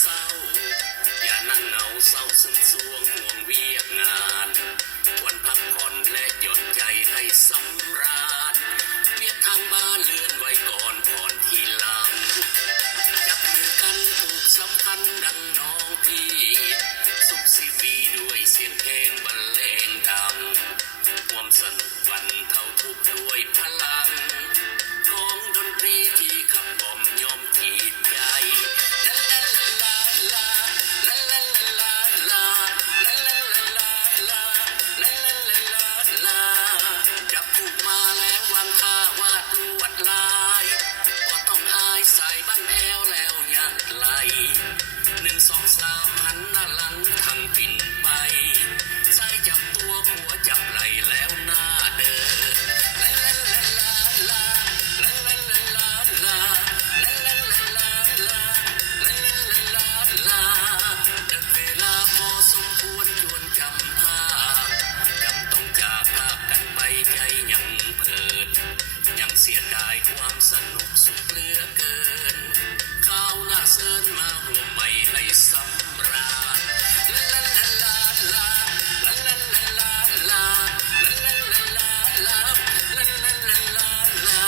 เศร้าอย่านั่งเหงาเศร้าซึมซวงห่วงเวียกงานควรพักผ่อนและหย่อนใจให้สำราญเวียกทางบ้านเลื่อนไว้ก่อนผ่อนทีหลังจับมือกันผูกสัมพันธ์ดังน้องพี่สุขสิวีด้วยเสียงเพลงบรรเลงดังความสนุกวันเท่าทุกข์ด้วยพลังของดนตรีที่ขับกล่อมยอมขีดใจลาลาลาลาลาลาลาลาลาลาลาลาลาลาลาลาลาจับผูกมาแล้ววางท่าวาดลวดลายก็ต้องอายใส่บั้นแอวแล้วยักไหล1 2 3หันหน้าหลังทางปิ่นไปใส่จับตัวหัวจับไหลแล้วหน้าเดินลาลาลาลาลาลาลาลาลาลาลาลาลาลาลาลาลาลาดังเวลาพอสมควรจวนจำภาพจำต้องจากภาพกันไปใจยังเพลิดยังเสียดายความสนุกสุขเหลือเกินข้าวหน้าเซินมาห่วงไม่ให้สำราญลาลาลาลาลาลาลาลาลาลาลาลาลาลาลาลาลาลาลา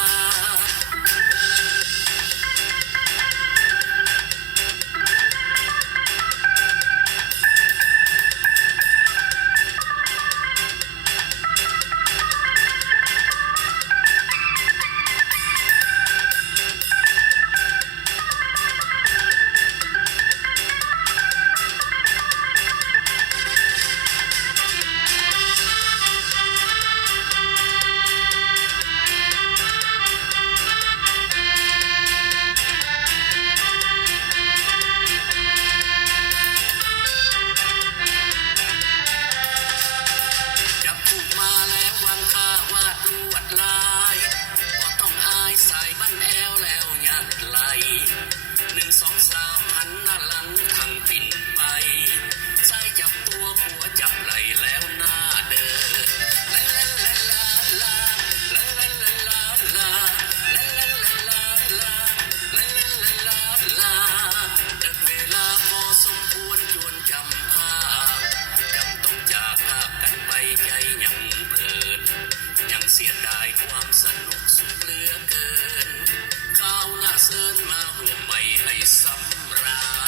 จับผูกมาแล้ววางท่าวาดลวดลายก็ต้องอายใส่บั้นแอวแล้วยักไหล1 2 3หันหน้าหลังทางปิ่นไปใส่จับตัวหัวจับไหลแล้วหน้าเดินลาลาลาลาลาลาลาลาลาลาลาลาลาลาลาลาลาลาลาดังเวลาพอสมควรจวนจำภาพจำต้องจากภาพกันไปใจยังเพลิดยังเสียดายความสนุกสุขเหลือเกินข้าวหน้าเซินมาห่วงไม่ให้สำราญ